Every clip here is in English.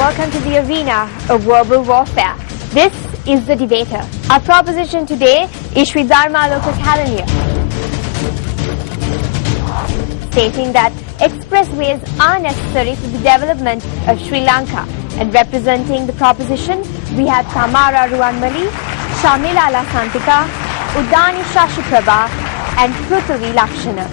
Welcome to the arena of verbal warfare. This is The Debater. Our proposition today is Sri Dharmaloka Kalaniya, stating that expressways are necessary for the development of Sri Lanka. And representing the proposition, we have Tamara Ruwanmali, Shamila Lasantika, Udani Shashiprabha and Pruthavi Lakshana.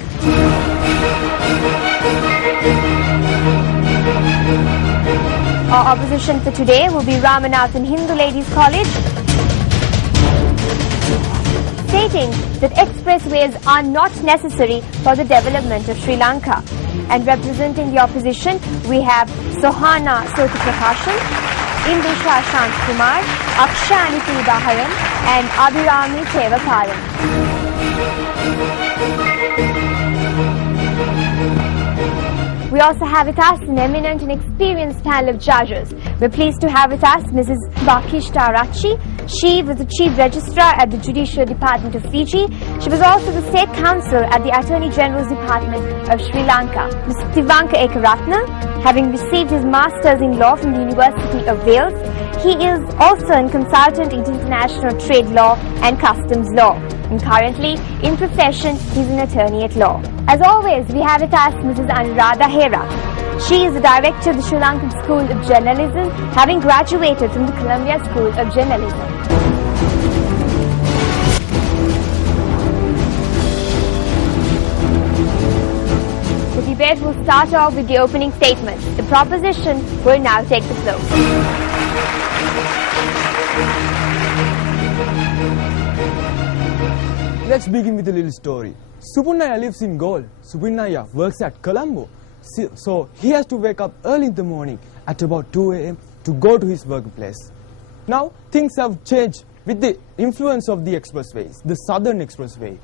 Our opposition for today will be Ramanathan Hindu Ladies College, stating that expressways are not necessary for the development of Sri Lanka. And representing the opposition, we have Sohana Sotiprakashan, Indusha Shantkumar, Akshani Udaharan and Abhirami Tevakaran. We also have with us an eminent and experienced panel of judges. We're pleased to have with us Mrs. Bakishta Rachi. She was the Chief Registrar at the Judicial Department of Fiji. She was also the State Counsel at the Attorney General's Department of Sri Lanka. Mr. Tivanka Ekaratna, having received his Masters in Law from the University of Wales, he is also a consultant in international trade law and customs law. And currently, in profession, he's an attorney at law. As always, we have with us Mrs. Anuradha Hera. She is the director of the Sri Lankan School of Journalism, having graduated from the Columbia School of Journalism. The debate will start off with the opening statements. The proposition will now take the floor. Let's begin with a little story. Supunnaya lives in Galle. Supunnaya works at Colombo. So he has to wake up early in the morning at about 2 a.m. to go to his workplace. Now things have changed with the influence of the expressways, the Southern Expressway.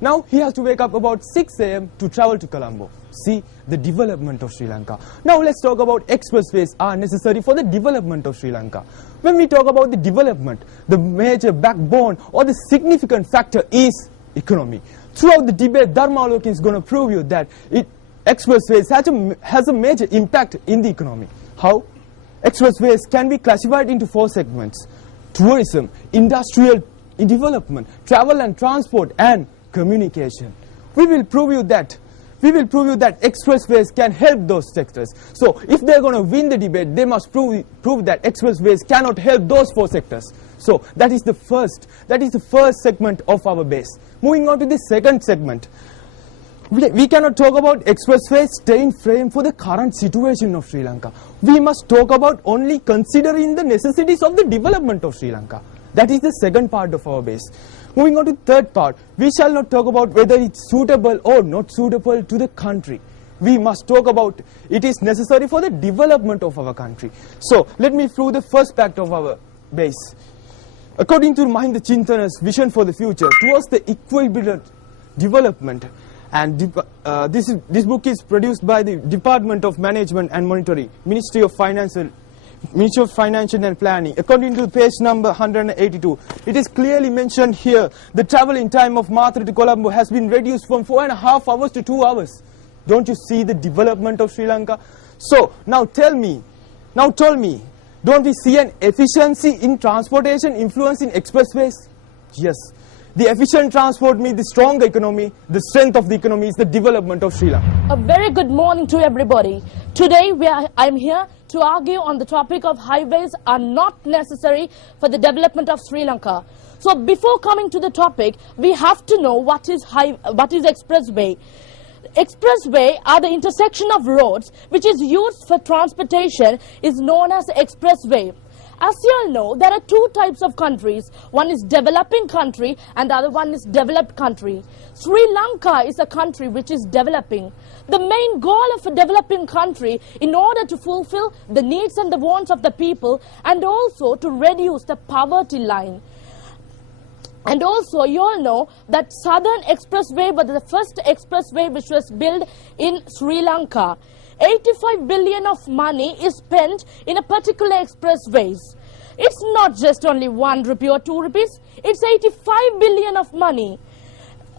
Now he has to wake up about 6 a.m. to travel to Colombo. See the development of Sri Lanka. Now let's talk about expressways are necessary for the development of Sri Lanka. When we talk about the development, the major backbone or the significant factor is economy. Throughout the debate, Dharmaloka is going to prove you that expressways has a major impact in the economy. How? Expressways can be classified into 4 segments: tourism, industrial development, travel and transport, and communication. We will prove you that expressways can help those sectors. So if they're going to win the debate, they must prove that expressways cannot help those 4 sectors. So that is the first segment of our base. Moving on to the second segment. We cannot talk about expressways staying frame for the current situation of Sri Lanka. We must talk about only considering the necessities of the development of Sri Lanka. That is the second part of our base. Moving on to the third part, we shall not talk about whether it's suitable or not suitable to the country. We must talk about it is necessary for the development of our country. So let me prove the first fact of our base. According to Mahinda Chintana's vision for the future towards the equilibrium development, and this book is produced by the Department of Management and Monitoring, Ministry of Finance and Planning. According to page number 182, it is clearly mentioned here the travelling time of Mathura to Colombo has been reduced from 4.5 hours to 2 hours. Don't you see the development of Sri Lanka? So now tell me, don't we see an efficiency in transportation influence in expressways? Yes. The efficient transport means the strong economy. The strength of the economy is the development of Sri Lanka. A very good morning to everybody. Today I'm here to argue on the topic of highways are not necessary for the development of Sri Lanka. So before coming to the topic, we have to know what is expressway. Expressway are the intersection of roads which is used for transportation is known as expressway. As you all know, there are 2 types of countries. One is developing country and the other one is developed country. Sri Lanka is a country which is developing. The main goal of a developing country in order to fulfill the needs and the wants of the people and also to reduce the poverty line. And also you all know that Southern Expressway was the first expressway which was built in Sri Lanka. 85 billion of money is spent in a particular expressways. It's not just only 1 rupee or 2 rupees, it's 85 billion of money.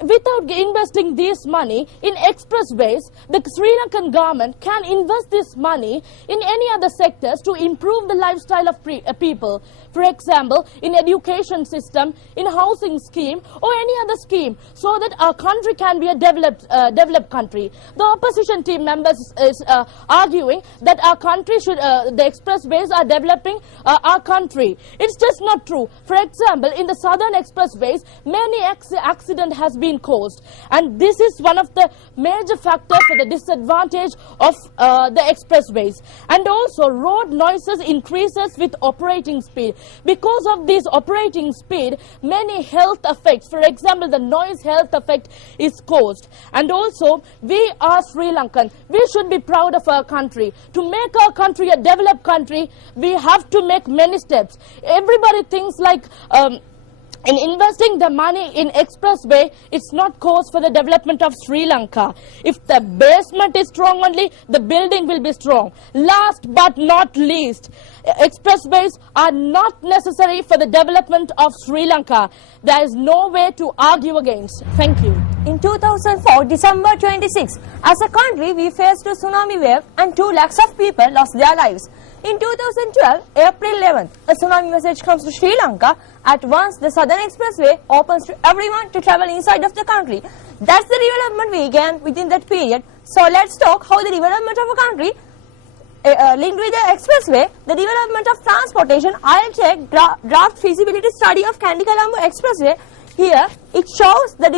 without investing this money in expressways, the Sri Lankan government can invest this money in any other sectors to improve the lifestyle of people. For example, in education system, in housing scheme, or any other scheme, so that our country can be a developed country. The opposition team members is arguing that our country should, the expressways are developing our country. It's just not true. For example, in the southern expressways, many accident has been caused, and this is one of the major factors for the disadvantage of the expressways. And also, road noises increases with operating speed. Because of this operating speed, many health effects, for example, the noise health effect is caused. And also, we are Sri Lankan. We should be proud of our country. To make our country a developed country, we have to make many steps. Everybody thinks like in investing the money in expressway, it's not cause for the development of Sri Lanka. If the basement is strong only, the building will be strong. Last but not least, expressways are not necessary for the development of Sri Lanka. There is no way to argue against. Thank you. In 2004, December 26, as a country, we faced a tsunami wave and 2 lakhs of people lost their lives. In 2012, April 11th, a tsunami message comes to Sri Lanka. At once, the Southern Expressway opens to everyone to travel inside of the country. That's the development we began within that period. So let's talk how the development of a country linked with the expressway, the development of transportation. I'll check draft feasibility study of Kandy Colombo Expressway. Here, it shows the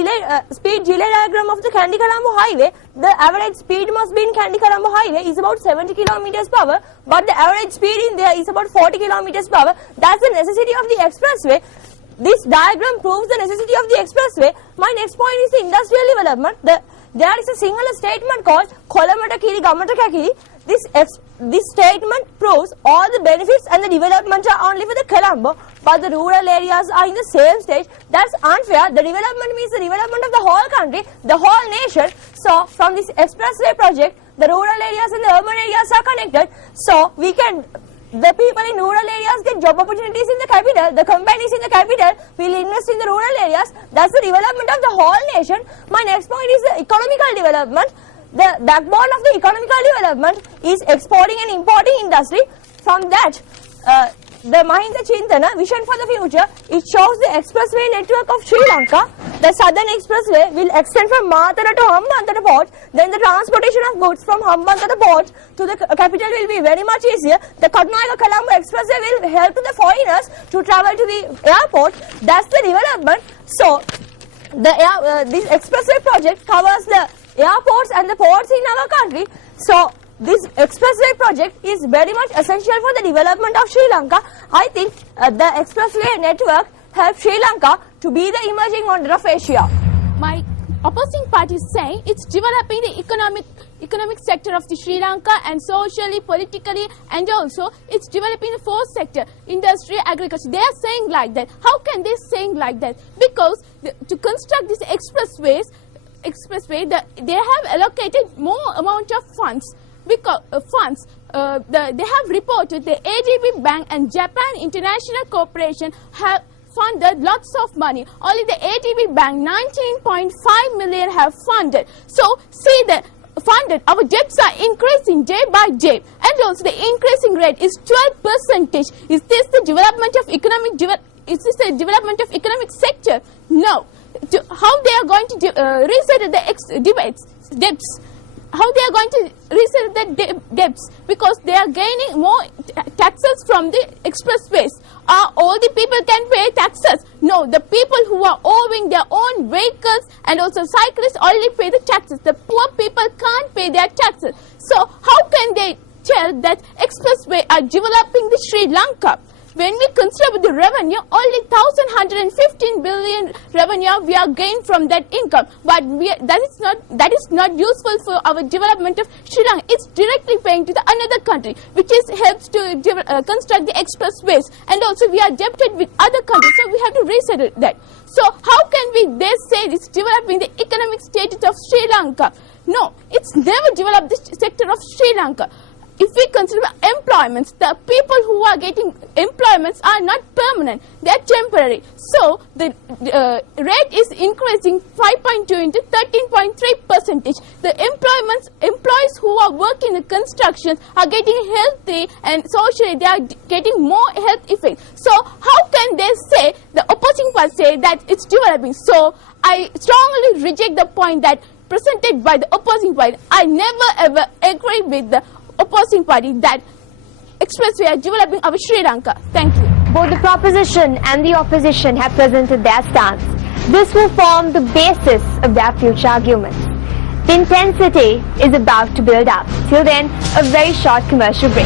speed delay diagram of the Kandy Colombo Highway. The average speed must be in Kandy Colombo Highway is about 70 kilometers per hour, but the average speed in there is about 40 kilometers per hour. That's the necessity of the expressway. This diagram proves the necessity of the expressway. My next point is the industrial development. There is a singular statement called Kolamata Kiri Gamata Kakiri. This statement proves all the benefits and the development are only for the Colombo, but the rural areas are in the same stage. That's unfair. The development means the development of the whole country, the whole nation. So from this expressway project, the rural areas and the urban areas are connected. So the people in rural areas get job opportunities in the capital, the companies in the capital will invest in the rural areas. That's the development of the whole nation. My next point is the economical development. The backbone of the economical development is exporting and importing industry. From that, the Mahinda Chintana Vision for the Future, it shows the expressway network of Sri Lanka. The Southern Expressway will extend from Matara to Hambantota port. Then the transportation of goods from Hambantota port to the capital will be very much easier. The Katnaga Colombo Expressway will help the foreigners to travel to the airport. That's the development. So, this expressway project covers the airports and the ports in our country. So, this expressway project is very much essential for the development of Sri Lanka. I think the expressway network helps Sri Lanka to be the emerging wonder of Asia. My opposing party is saying it's developing the economic sector of the Sri Lanka and socially, politically, and also it's developing the fourth sector, industry, agriculture. They are saying like that. How can they saying like that? Because to construct these expressway, they have allocated more amount of funds. Because they have reported the ADB Bank and Japan International Corporation have funded lots of money. Only the ADB Bank 19.5 million have funded. So see the funded, our debts are increasing day by day, and also the increasing rate is 12%. Is this the development of is this the development of economic sector? No. How they are going to resettle the debts? How they are going to resettle the debts? Because they are gaining more taxes from the expressways. All the people can pay taxes? No, the people who are owning their own vehicles and also cyclists only pay the taxes. The poor people can't pay their taxes. So how can they tell that expressway are developing the Sri Lanka? When we consider the revenue, only 1,115 billion revenue we are gained from that income, but that is not useful for our development of Sri Lanka. It's directly paying to the another country, which helps to construct the expressways, and also we are debted with other countries, so we have to resettle that. So how can they say it's developing the economic status of Sri Lanka? No, it's never developed the sector of Sri Lanka. if we consider employments, the people who are getting employments are not permanent, they are temporary. So the rate is increasing 5.2 into 13.3%. The employees who are working in construction are getting healthy, and socially they are getting more health effects. So how can they say, the opposing party say that it's developing? So I strongly reject the point that presented by the opposing party. I never ever agree with the opposing party that expressway are developing of Sri Lanka. Thank you. Both the proposition and the opposition have presented their stance. This will form the basis of their future arguments. The intensity is about to build up. Till then, a very short commercial break.